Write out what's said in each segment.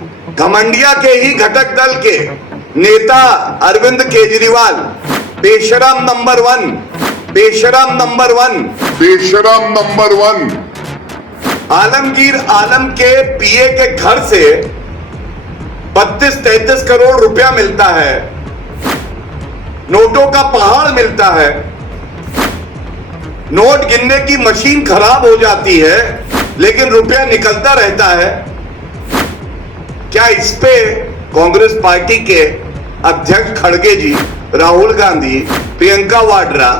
घमंडिया के ही घटक दल के नेता अरविंद केजरीवाल बेशरम नंबर वन, बेशरम नंबर वन, बेशरम नंबर 1। आलमगीर आलम के पीए के घर से 32-33 करोड़ रुपया मिलता है, नोटों का पहाड़ मिलता है, नोट गिनने की मशीन खराब हो जाती है लेकिन रुपया निकलता रहता है। क्या इस पे कांग्रेस पार्टी के अध्यक्ष खड़गे जी, राहुल गांधी, प्रियंका वाड्रा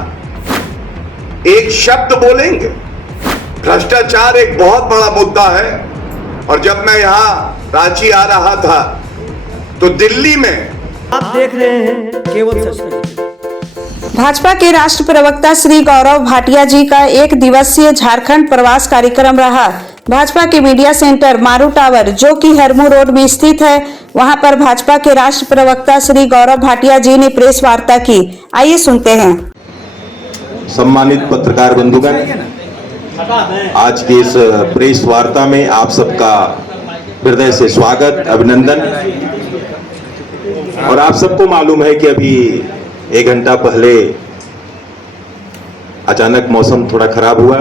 एक शब्द बोलेंगे? भ्रष्टाचार एक बहुत बड़ा मुद्दा है। और जब मैं यहां रांची आ रहा था तो दिल्ली में आप देख रहे हैं केवल सच। भाजपा के राष्ट्रीय प्रवक्ता श्री गौरव भाटिया जी का एक दिवसीय झारखंड प्रवास कार्यक्रम रहा। भाजपा के मीडिया सेंटर मारू टावर जो कि हरमू रोड में स्थित है, वहां पर भाजपा के राष्ट्रीय प्रवक्ता श्री गौरव भाटिया जी ने प्रेस वार्ता की। आइए सुनते हैं। सम्मानित पत्रकार बंधुगण, आज की इस प्रेस वार्ता में आप सबका हृदय से स्वागत, अभिनंदन। और आप सबको मालूम है कि अभी 1 घंटा पहले अचानक मौसम थोड़ा खराब हुआ,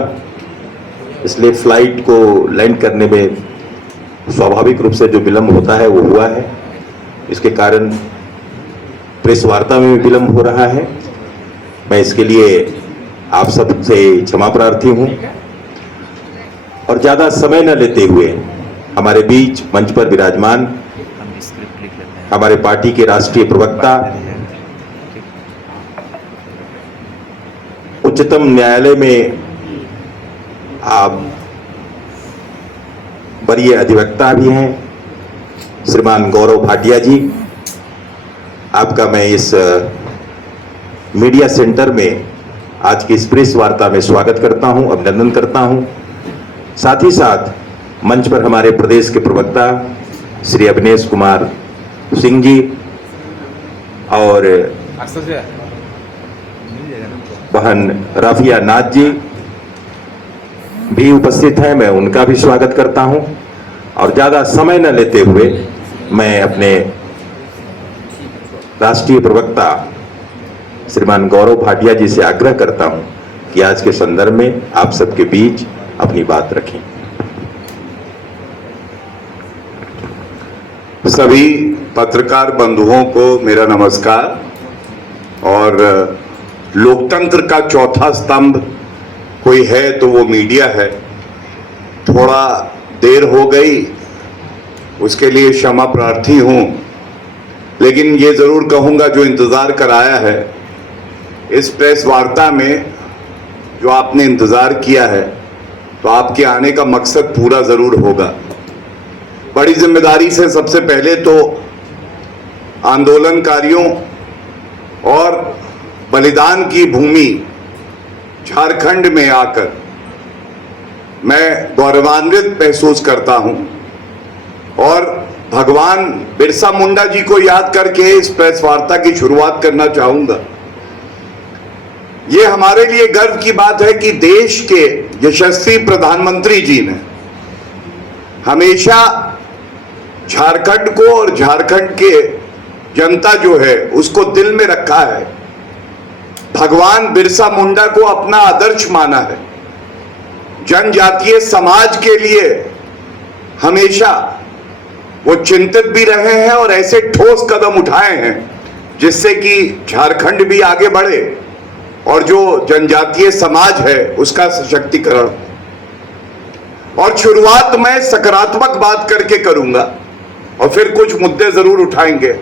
इसलिए फ्लाइट को लैंड करने में स्वाभाविक रूप से जो विलंब होता है वो हुआ है। इसके कारण प्रेस वार्ता में भी विलंब हो रहा है। मैं इसके लिए आप सबसे क्षमा प्रार्थी हूं और ज्यादा समय न लेते हुए हमारे बीच मंच पर विराजमान हमारे पार्टी के राष्ट्रीय प्रवक्ता, उच्चतम न्यायालय में आप वरीय अधिवक्ता भी हैं, श्रीमान गौरव भाटिया जी, आपका मैं इस मीडिया सेंटर में आज की इस प्रेस वार्ता में स्वागत करता हूं, अभिनंदन करता हूं। साथ ही साथ मंच पर हमारे प्रदेश के प्रवक्ता श्री अवनेश कुमार सिंह जी और बहन राफिया नाथ जी भी उपस्थित हैं, मैं उनका भी स्वागत करता हूं। और ज्यादा समय न लेते हुए मैं अपने राष्ट्रीय प्रवक्ता श्रीमान गौरव भाटिया जी से आग्रह करता हूं कि आज के संदर्भ में आप सबके बीच अपनी बात रखें। सभी पत्रकार बंधुओं को मेरा नमस्कार। और लोकतंत्र का चौथा स्तंभ कोई है तो वो मीडिया है। थोड़ा देर हो गई, उसके लिए क्षमा प्रार्थी हूं, लेकिन ये जरूर कहूंगा जो इंतजार कराया है इस प्रेस वार्ता में, जो आपने इंतजार किया है, तो आपके आने का मकसद पूरा जरूर होगा। बड़ी जिम्मेदारी से सबसे पहले तो आंदोलनकारियों और बलिदान की भूमि झारखंड में आकर मैं गौरवान्वित महसूस करता हूं और भगवान बिरसा मुंडा जी को याद करके इस प्रेस वार्ता की शुरुआत करना चाहूंगा। ये हमारे लिए गर्व की बात है कि देश के यशस्वी प्रधानमंत्री जी ने हमेशा झारखंड को और झारखंड के जनता जो है उसको दिल में रखा है। भगवान बिरसा मुंडा को अपना आदर्श माना है। जनजातीय समाज के लिए हमेशा वो चिंतित भी रहे हैं और ऐसे ठोस कदम उठाए हैं जिससे कि झारखंड भी आगे बढ़े और जो जनजातीय समाज है उसका सशक्तिकरण। और शुरुआत मैं सकारात्मक बात करके करूंगा और फिर कुछ मुद्दे जरूर उठाएंगे।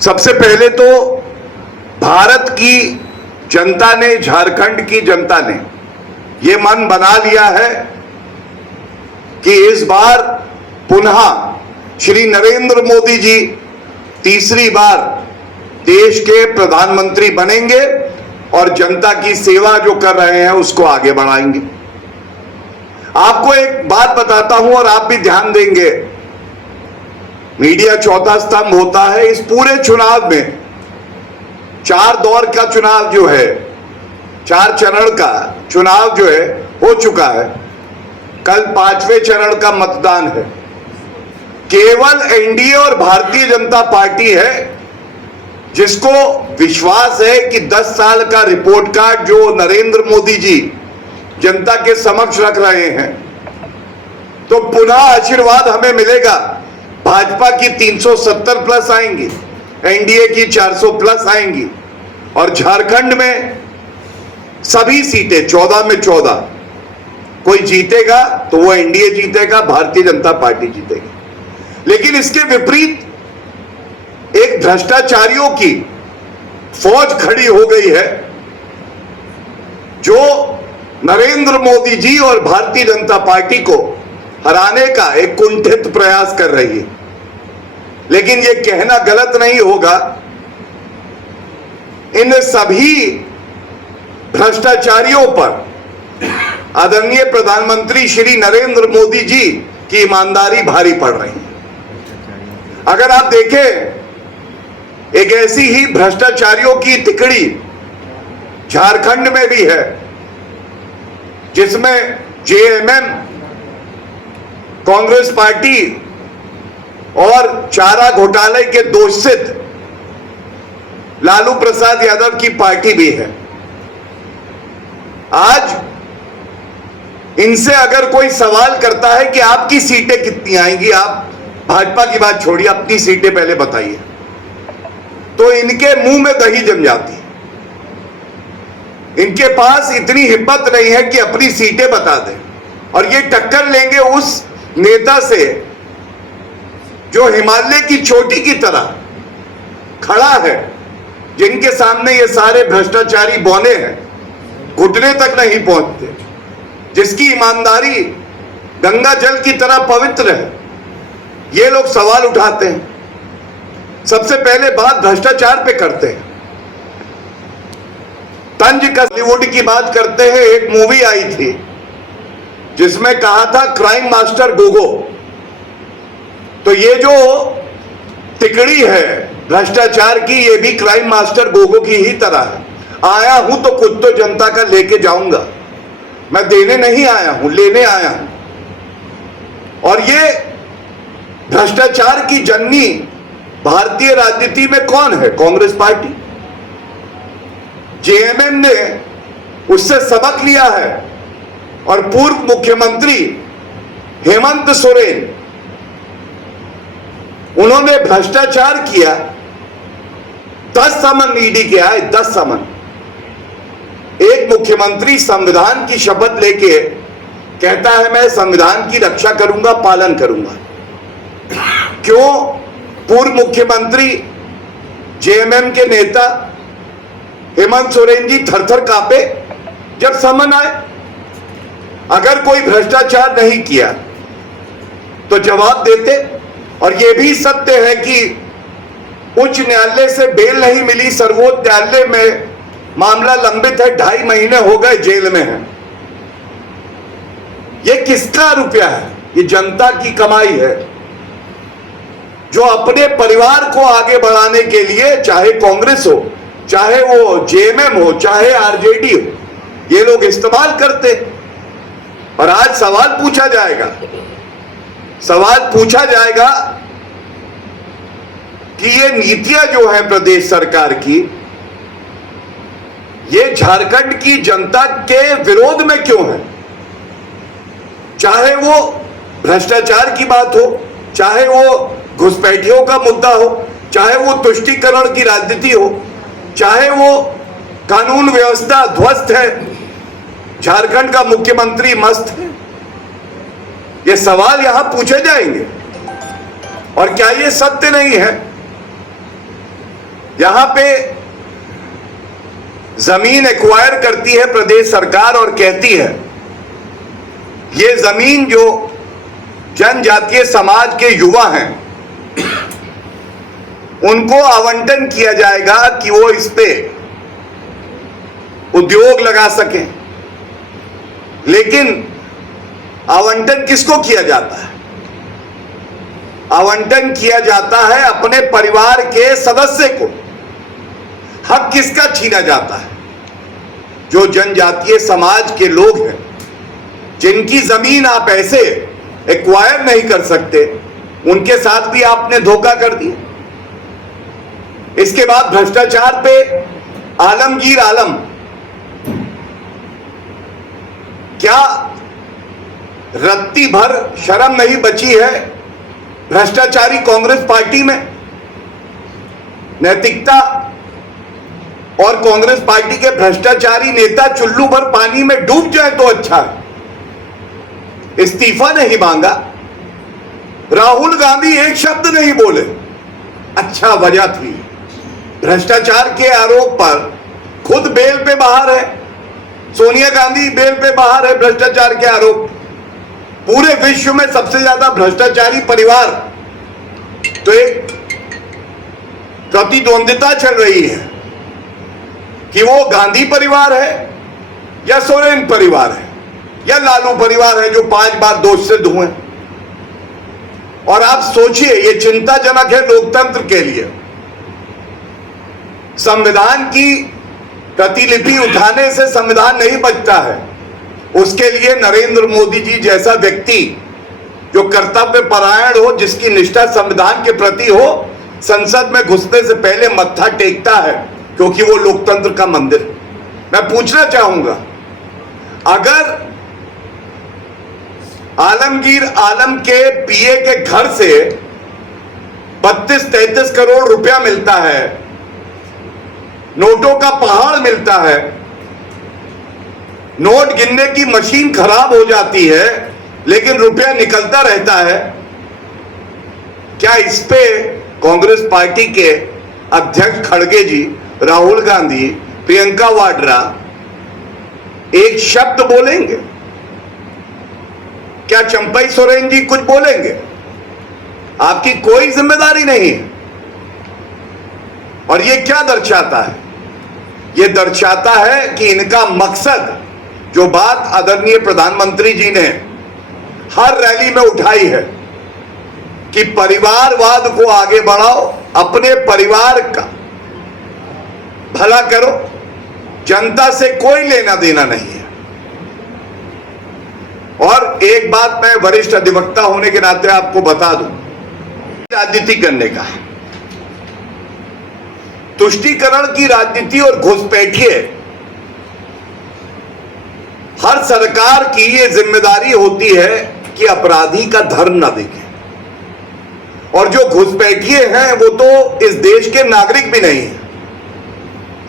सबसे पहले तो भारत की जनता ने, झारखंड की जनता ने ये मन बना लिया है कि इस बार पुनः श्री नरेंद्र मोदी जी तीसरी बार देश के प्रधानमंत्री बनेंगे और जनता की सेवा जो कर रहे हैं उसको आगे बढ़ाएंगे। आपको एक बात बताता हूं और आप भी ध्यान देंगे, मीडिया चौथा स्तंभ होता है। इस पूरे चुनाव में 4 दौर का चुनाव जो है, 4 चरण का चुनाव जो है हो चुका है। कल 5वें चरण का मतदान है। केवल एनडीए और भारतीय जनता पार्टी है जिसको विश्वास है कि 10 साल का रिपोर्ट कार्ड जो नरेंद्र मोदी जी जनता के समक्ष रख रहे हैं, तो पुनः आशीर्वाद हमें मिलेगा। भाजपा की 370 प्लस आएंगी, एनडीए की 400 प्लस आएंगी और झारखंड में सभी सीटें 14 में 14 कोई जीतेगा तो वो एनडीए जीतेगा, भारतीय जनता पार्टी जीतेगी। लेकिन इसके विपरीत एक भ्रष्टाचारियों की फौज खड़ी हो गई है जो नरेंद्र मोदी जी और भारतीय जनता पार्टी को हराने का एक कुंठित प्रयास कर रही है। लेकिन यह कहना गलत नहीं होगा, इन सभी भ्रष्टाचारियों पर आदरणीय प्रधानमंत्री श्री नरेंद्र मोदी जी की ईमानदारी भारी पड़ रही है। अगर आप देखें, एक ऐसी ही भ्रष्टाचारियों की तिकड़ी झारखंड में भी है जिसमें जेएमएम, कांग्रेस पार्टी और चारा घोटाले के दोषित लालू प्रसाद यादव की पार्टी भी है। आज इनसे अगर कोई सवाल करता है कि आपकी सीटें कितनी आएंगी, आप भाजपा की बात छोड़िए, अपनी सीटें पहले बताइए, तो इनके मुंह में दही जम जाती है। इनके पास इतनी हिम्मत नहीं है कि अपनी सीटें बता दें, और ये टक्कर लेंगे उस नेता से जो हिमालय की चोटी की तरह खड़ा है, जिनके सामने ये सारे भ्रष्टाचारी बौने हैं, घुटने तक नहीं पहुंचते, जिसकी ईमानदारी गंगा जल की तरह पवित्र है। ये लोग सवाल उठाते हैं, सबसे पहले बात भ्रष्टाचार पे करते हैं। तंज बॉलीवुड की बात करते हैं। एक मूवी आई थी जिसमें कहा था क्राइम मास्टर गोगो। तो ये जो तिकड़ी है भ्रष्टाचार की, ये भी क्राइम मास्टर गोगो की ही तरह है। आया हूं तो खुद तो जनता का लेके जाऊंगा, मैं देने नहीं आया हूं, लेने आया हूं। और ये भ्रष्टाचार की जननी भारतीय राजनीति में कौन है? कांग्रेस पार्टी। जेएमएम ने उससे सबक लिया है और पूर्व मुख्यमंत्री हेमंत सोरेन, उन्होंने भ्रष्टाचार किया, 10 समन ईडी के आए, 10 समन। एक मुख्यमंत्री संविधान की शपथ लेके कहता है मैं संविधान की रक्षा करूंगा, पालन करूंगा। क्यों पूर्व मुख्यमंत्री जेएमएम के नेता हेमंत सोरेन जी थरथर कांपे जब समन आए? अगर कोई भ्रष्टाचार नहीं किया तो जवाब देते। और यह भी सत्य है कि उच्च न्यायालय से बेल नहीं मिली, सर्वोच्च न्यायालय में मामला लंबित है, 2.5 महीने हो गए जेल में है। यह किसका रुपया है? ये जनता की कमाई है, जो अपने परिवार को आगे बढ़ाने के लिए, चाहे कांग्रेस हो, चाहे वो जेएमएम हो, चाहे आरजेडी हो, ये लोग इस्तेमाल करते। और आज सवाल पूछा जाएगा कि ये नीतियां जो है प्रदेश सरकार की, ये झारखंड की जनता के विरोध में क्यों है? चाहे वो भ्रष्टाचार की बात हो, चाहे वो घुसपैठियों का मुद्दा हो, चाहे वो तुष्टीकरण की राजनीति हो, चाहे वो कानून व्यवस्था ध्वस्त है, झारखंड का मुख्यमंत्री मस्त है, ये सवाल यहां पूछे जाएंगे। और क्या ये सत्य नहीं है? यहां पे जमीन एक्वायर करती है प्रदेश सरकार और कहती है ये जमीन जो जनजातीय समाज के युवा हैं उनको आवंटन किया जाएगा कि वो इस पे उद्योग लगा सकें। लेकिन आवंटन किसको किया जाता है? आवंटन किया जाता है अपने परिवार के सदस्य को। हक किसका छीना जाता है? जो जनजातीय समाज के लोग हैं, जिनकी जमीन आप ऐसे एक्वायर नहीं कर सकते, उनके साथ भी आपने धोखा कर दिया। इसके बाद भ्रष्टाचार पे आलमगीर आलम, क्या रत्ती भर शर्म नहीं बची है भ्रष्टाचारी कांग्रेस पार्टी में? नैतिकता और कांग्रेस पार्टी के भ्रष्टाचारी नेता चुल्लू भर पानी में डूब जाए तो अच्छा है। इस्तीफा नहीं मांगा, राहुल गांधी एक शब्द नहीं बोले, अच्छा वजह थी भ्रष्टाचार के आरोप पर खुद बेल पे बाहर है, सोनिया गांधी बेल पे बाहर है भ्रष्टाचार के आरोप। पूरे विश्व में सबसे ज्यादा भ्रष्टाचारी परिवार, तो एक प्रतिद्वंदिता चल रही है कि वो गांधी परिवार है या सोरेन परिवार है या लालू परिवार है जो 5 बार दोष सिद्ध हुए। और आप सोचिए, ये चिंताजनक है लोकतंत्र के लिए। संविधान की प्रतिलिपि उठाने से संविधान नहीं बचता है, उसके लिए नरेंद्र मोदी जी जैसा व्यक्ति जो कर्तव्य परायण हो, जिसकी निष्ठा संविधान के प्रति हो, संसद में घुसने से पहले मत्था टेकता है, क्योंकि वो लोकतंत्र का मंदिर है। मैं पूछना चाहूंगा, अगर आलमगीर आलम के पीए के घर से 32-33 करोड़ रुपया मिलता है, नोटों का पहाड़ मिलता है, नोट गिनने की मशीन खराब हो जाती है लेकिन रुपया निकलता रहता है, क्या इस पे कांग्रेस पार्टी के अध्यक्ष खड़गे जी, राहुल गांधी, प्रियंका वाड्रा एक शब्द बोलेंगे? क्या चंपई सोरेन जी कुछ बोलेंगे? आपकी कोई जिम्मेदारी नहीं है। और ये क्या दर्शाता है? ये दर्शाता है कि इनका मकसद, जो बात आदरणीय प्रधानमंत्री जी ने हर रैली में उठाई है कि परिवारवाद को आगे बढ़ाओ, अपने परिवार का भला करो, जनता से कोई लेना देना नहीं है। और एक बात मैं वरिष्ठ अधिवक्ता होने के नाते आपको बता दूं, राजनीति करने का है। तुष्टीकरण की राजनीति और घुसपैठिए, हर सरकार की ये जिम्मेदारी होती है कि अपराधी का धर्म ना देखें। और जो घुसपैठिए हैं वो तो इस देश के नागरिक भी नहीं है,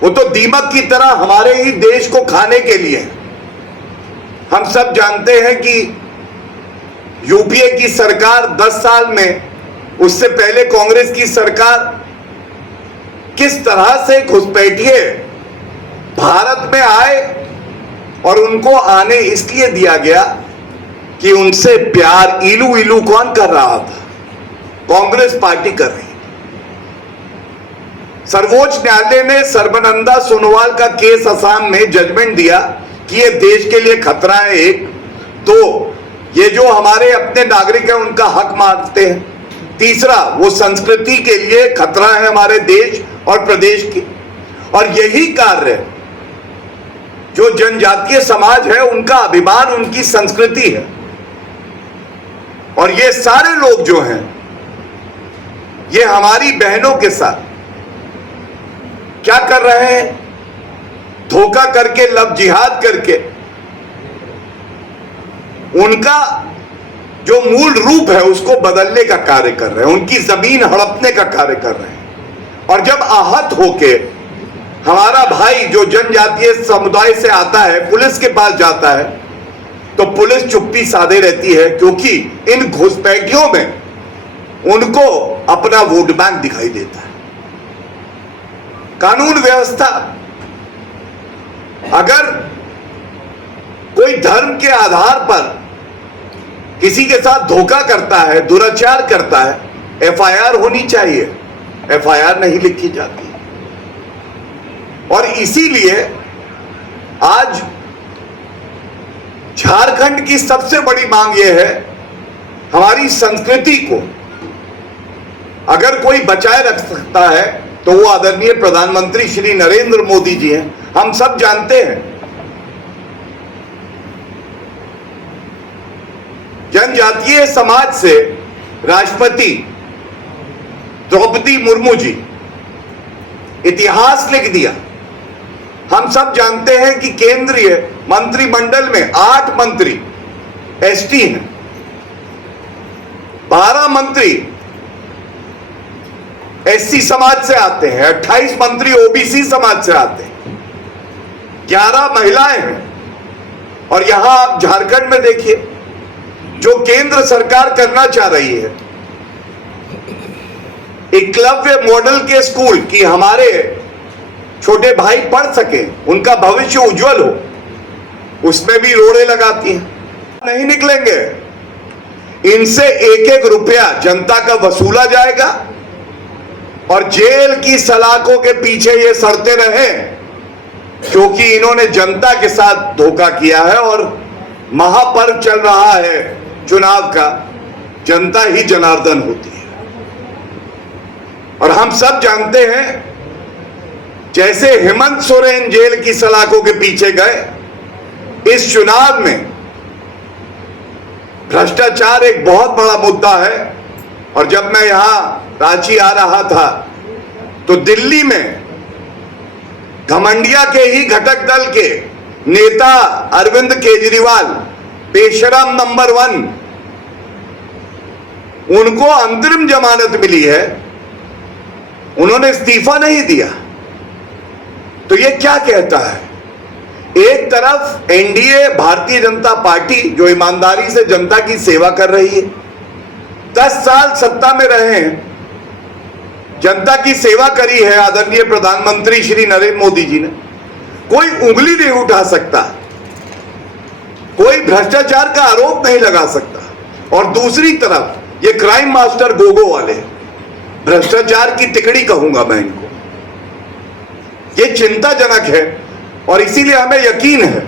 वो तो दीमक की तरह हमारे ही देश को खाने के लिए हैं। हम सब जानते हैं कि यूपीए की सरकार 10 साल में, उससे पहले कांग्रेस की सरकार, किस तरह से घुसपैठिए भारत में आए, और उनको आने इसलिए दिया गया कि उनसे प्यार इलू इलू कौन कर रहा था? कांग्रेस पार्टी कर रही। सर्वोच्च न्यायालय ने सर्बानंदा सोनोवाल का केस असम में जजमेंट दिया कि ये देश के लिए खतरा है। एक तो ये जो हमारे अपने नागरिक हैं उनका हक मारते हैं, तीसरा वो संस्कृति के लिए खतरा है हमारे देश और प्रदेश की। और यही कार्य जो जनजातीय समाज है उनका अभिमान, उनकी संस्कृति है। और ये सारे लोग जो हैं, ये हमारी बहनों के साथ क्या कर रहे हैं? धोखा करके, लव जिहाद करके उनका जो मूल रूप है उसको बदलने का कार्य कर रहे हैं, उनकी जमीन हड़पने का कार्य कर रहे हैं। और जब आहत होके हमारा भाई जो जनजातीय समुदाय से आता है पुलिस के पास जाता है, तो पुलिस चुप्पी साधे रहती है, क्योंकि इन घुसपैठियों में उनको अपना वोट बैंक दिखाई देता है। कानून व्यवस्था, अगर कोई धर्म के आधार पर किसी के साथ धोखा करता है, दुराचार करता है, एफआईआर होनी चाहिए, एफआईआर नहीं लिखी जाती। और इसीलिए आज झारखंड की सबसे बड़ी मांग यह है, हमारी संस्कृति को अगर कोई बचाए रख सकता है तो वो आदरणीय प्रधानमंत्री श्री नरेंद्र मोदी जी हैं। हम सब जानते हैं जनजातीय समाज से राष्ट्रपति द्रौपदी मुर्मू जी इतिहास लिख दिया। हम सब जानते हैं कि केंद्रीय मंत्रिमंडल में 8 मंत्री एसटी हैं, 12 मंत्री एससी समाज से आते हैं, 28 मंत्री ओबीसी समाज से आते हैं, 11 महिलाएं हैं। और यहां आप झारखंड में देखिए, जो केंद्र सरकार करना चाह रही है, एकलव्य मॉडल के स्कूल की हमारे छोटे भाई पढ़ सके, उनका भविष्य उज्जवल हो, उसमें भी रोड़े लगाती हैं। नहीं निकलेंगे, इनसे एक एक रुपया जनता का वसूला जाएगा और जेल की सलाखों के पीछे ये सड़ते रहे, क्योंकि इन्होंने जनता के साथ धोखा किया है। और महापर्व चल रहा है चुनाव का, जनता ही जनार्दन होती है। और हम सब जानते हैं, जैसे हेमंत सोरेन जेल की सलाखों के पीछे गए, इस चुनाव में भ्रष्टाचार एक बहुत बड़ा मुद्दा है। और जब मैं यहां रांची आ रहा था तो दिल्ली में घमंडिया के ही घटक दल के नेता अरविंद केजरीवाल, बेशरम नंबर 1, उनको अंतरिम जमानत मिली है, उन्होंने इस्तीफा नहीं दिया। तो ये क्या कहता है? एक तरफ एनडीए भारतीय जनता पार्टी जो ईमानदारी से जनता की सेवा कर रही है, 10 साल सत्ता में रहे हैं, जनता की सेवा करी है आदरणीय प्रधानमंत्री श्री नरेंद्र मोदी जी ने, कोई उंगली नहीं उठा सकता, कोई भ्रष्टाचार का आरोप नहीं लगा सकता। और दूसरी तरफ ये क्राइम मास्टर गोगो वाले, भ्रष्टाचार की तिकड़ी कहूंगा मैं इनको, ये चिंताजनक है। और इसीलिए हमें यकीन है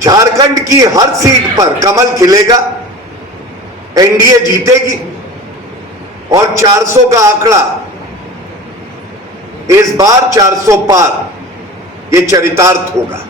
झारखंड की हर सीट पर कमल खिलेगा, एनडीए जीतेगी और 400 का आंकड़ा इस बार 400 पार, ये चरितार्थ होगा।